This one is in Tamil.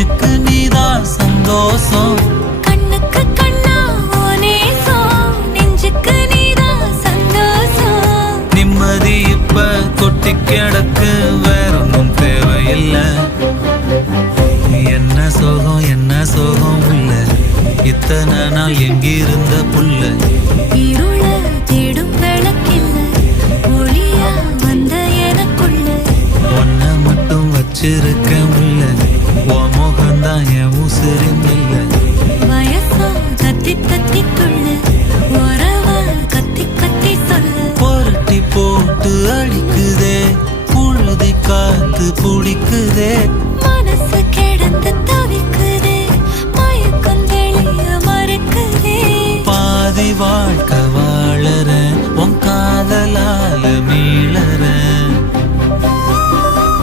நெஞ்சுக்கு நீதான் சந்தோஷம் கண்ணுக்கு கண்ணா நெஞ்சுக்கு நீதான் சந்தோஷம் நிம்மதி இப்ப கொட்டி கிடக்கு வேற ஒன்றும் தேவையில்லை என்ன சோகம் என்ன சோகம் உள்ள இத்தனை நாள் எங்கிருந்த புல்ல இருள தேடும் விளக்கில்ல ஒளியா வந்த எனக்குள்ள ஒன்ன மட்டும் வச்சிருக்க முல்லை காத்து